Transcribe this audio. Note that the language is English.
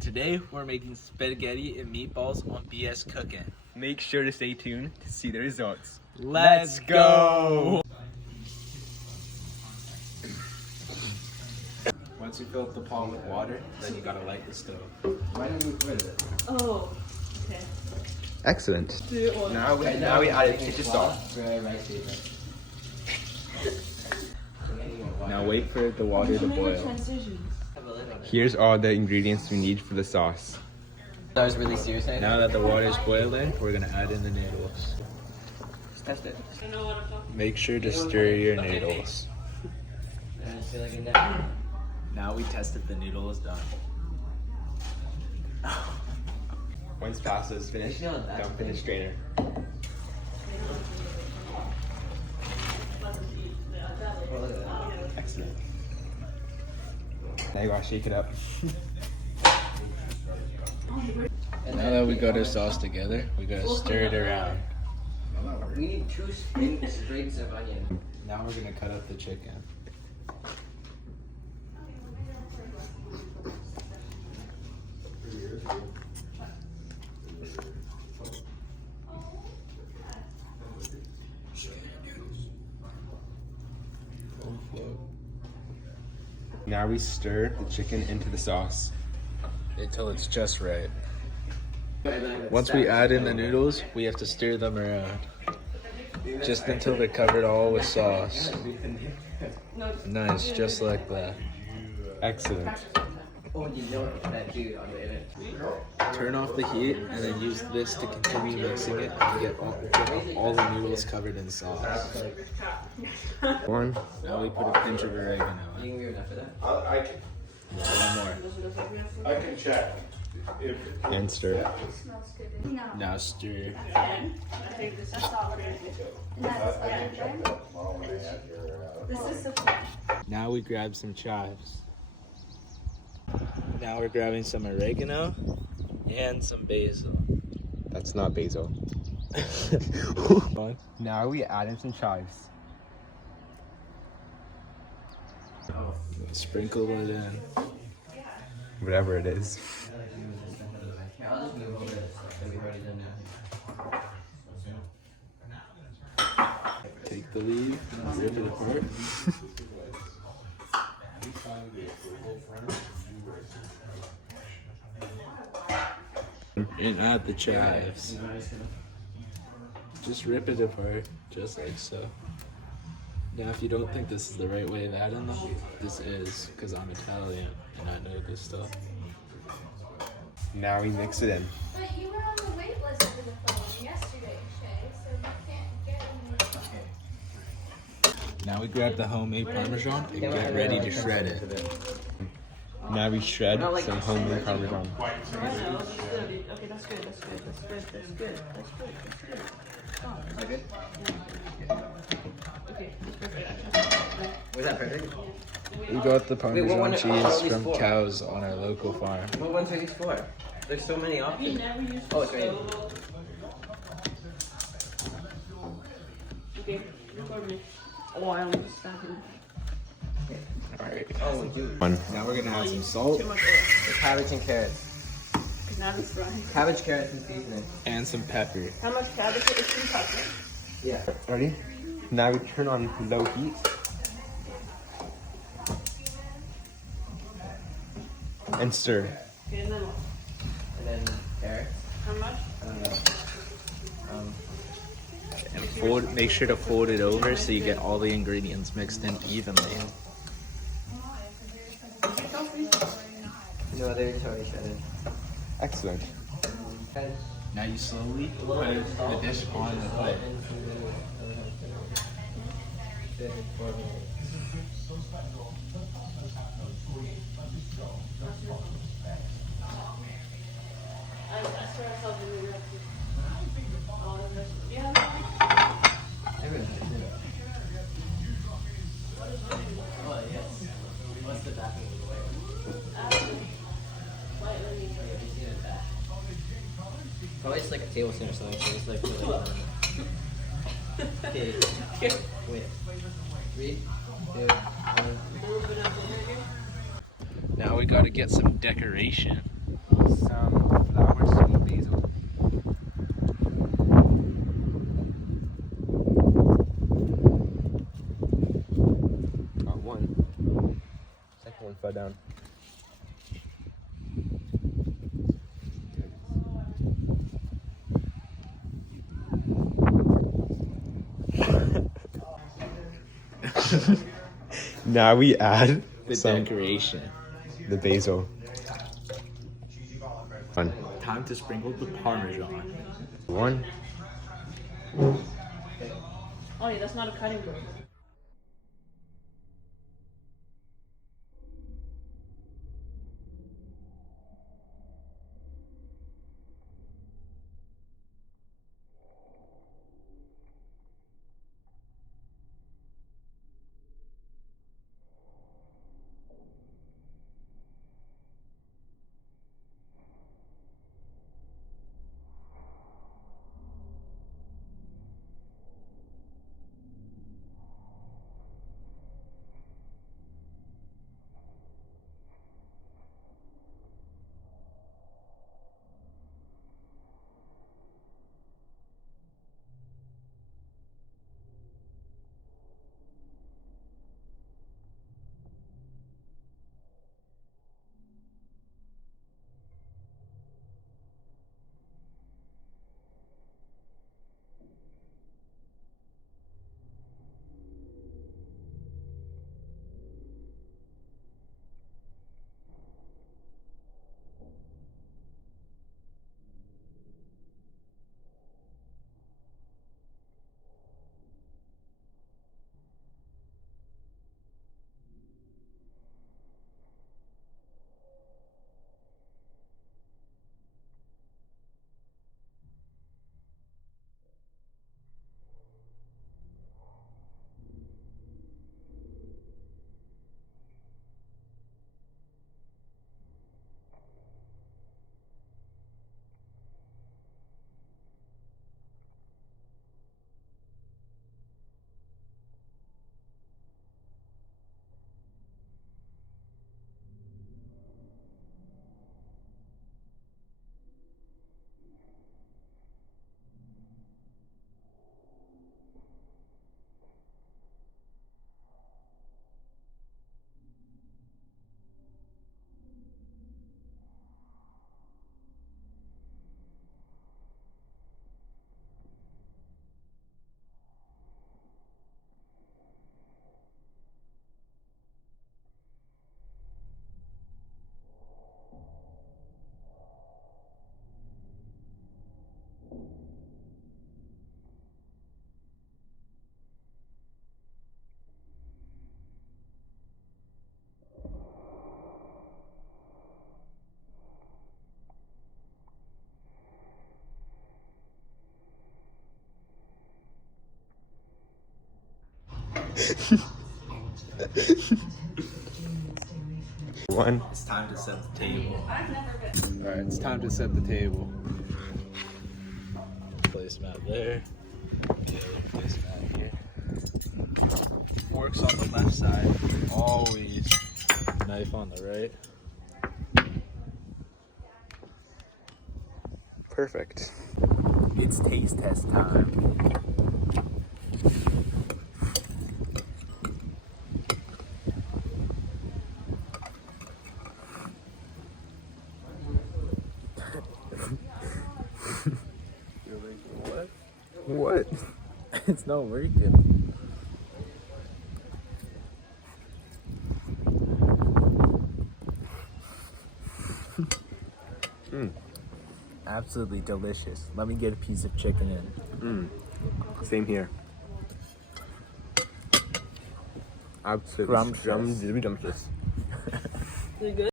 Today we're making spaghetti and meatballs on BS Cooking. Make sure to stay tuned to see the results. Let's go! Once you fill up the pot with water, then you gotta light the stove. Oh, okay. Excellent. Now we add kitchen salt. Now wait for the water to boil. Here's all the ingredients we need for the sauce. That was really serious. Now that the water is boiling, we're gonna add in the noodles. Let's test it. Make sure to stir your noodles. Now we test if the noodle is done. Once pasta is finished, dump in the strainer. Excellent. Now you gotta shake it up. Now that we got our sauce together, we gotta stir it around. We need 2 sprigs of onion. Now we're gonna cut up the chicken. Now we stir the chicken into the sauce. Until it's just right. Once we add in the noodles, we have to stir them around. Just until they're covered all with sauce. Nice, just like that. Excellent. Turn off the heat and then use this to continue mixing it and get all the noodles covered in sauce. One. Now we put a pinch of oregano in. One more. I can check. And stir. Now stir. Now we grab some chives. Now we're grabbing some oregano and some basil. That's not basil. Now we add in some chives. Sprinkle it in. Whatever it is. Take the leaf and rip it apart. And add the chives. Just rip it apart, just like so. Now if you don't think this is the right way of adding them, this is, because I'm Italian and I know this stuff. Now we mix it in. But you were on the wait list for the phone yesterday, Shay, so you can't get in. Now we grab the homemade Parmesan and get ready to shred it. Now we shred some homemade Parmesan. Okay, that's good. That's good. Okay, that's perfect. Was that perfect? We got the Parmesan one- cheese these from for? cows on our local farm. What ones are these for? There's so many options. Oh, it's right here. Okay, record me. Oh, I almost stopped him. Alright. Oh, we do. Now we're gonna add some salt Too much The cabbage and carrots. oil. Now it's frying. Cabbage, carrots, and seasoning. and some pepper. How much cabbage is 2 cups? Yeah. Ready? Now we turn on low heat. And stir. Okay, and then what? And then carrots. How much? I don't know. And make sure to fold it over so you get all the ingredients mixed in evenly. No, they're already shredded. Excellent. Now you slowly put the dish on the plate. What's the backing of the way? Probably just like a tablespoon or something. So just like. Okay. Wait. 3, 2, 1. Now we we gotta get some decoration. Some flowers, some basil. Got one. Second one fell down. Now we add The some decoration. the basil. Fun. Time to sprinkle the Parmesan. One. Oh yeah, that's not a cutting board. One. It's time to set the table. I've never been. Alright, it's time to set the table. Placemat there. Placemat here. Forks on the left side. Always. Knife on the right. Perfect. It's taste test time. You're like, what? What? It's not working. Absolutely delicious. Let me get a piece of chicken in. Same here. Absolutely Scrumptious. scrumptious. Is it good?